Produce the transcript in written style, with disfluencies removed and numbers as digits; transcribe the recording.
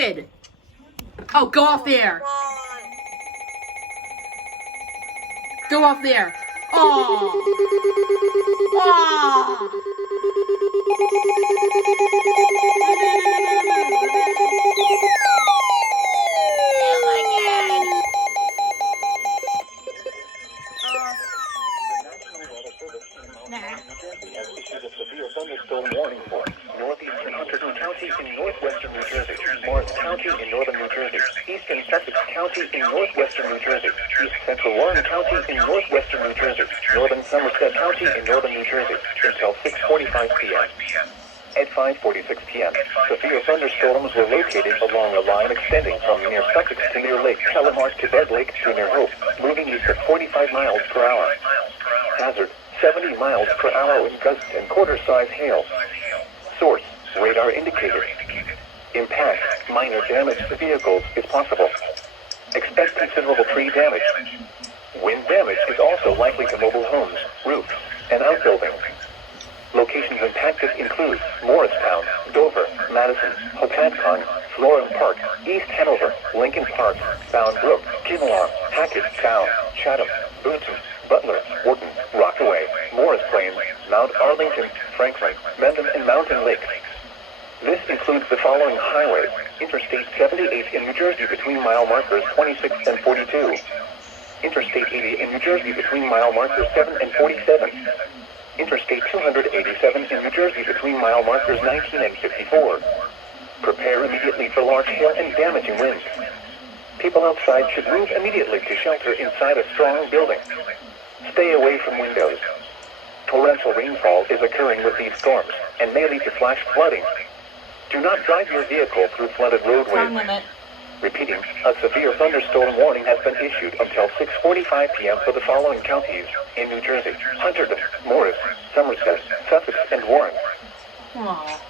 stupid. Oh, go off there. Go off there. Oh. Oh. Thunderstorm warning for northeastern Hunterdon County in northwestern New Jersey, Morris County in northern New Jersey, eastern Sussex County in northwestern New Jersey, east central Warren County in northwestern New Jersey, northern Somerset County in northern New Jersey, until 6:45 p.m. At 5:46 p.m., severe thunderstorms were located along a line extending from near Sussex to near Lake Telemark to Bed Lake to near Hope, moving east at 45 miles per hour. Hazard: 70 miles per hour in gusts and quarter-size hail. Source: radar indicator. Impact: minor damage to vehicles is possible. Expect considerable tree damage. Wind damage is also likely to mobile homes, roofs, and outbuildings. Locations impacted include Morristown, Dover, Madison, Hopatcong, Florham Park, East Hanover, Lincoln Park, Bound Brook, Kinlaw, Hackett Town, Chatham, Boonton, Butler, Wharton, Rockaway, Morris Plains, Mount Arlington, Franklin, Mendon, and Mountain Lakes. This includes the following highways: Interstate 78 in New Jersey between mile markers 26 and 42. Interstate 80 in New Jersey between mile markers 7 and 47. Interstate 287 in New Jersey between mile markers 19 and 54. Prepare immediately for large hail and damaging winds. People outside should move immediately to shelter inside a strong building. Stay away from windows. Torrential rainfall is occurring with these storms and may lead to flash flooding. Do not drive your vehicle through flooded roadways. Time limit. Repeating, a severe thunderstorm warning has been issued until 6:45 p.m. for the following counties in New Jersey: Hunterdon, Morris, Somerset, Sussex, and Warren. Aww.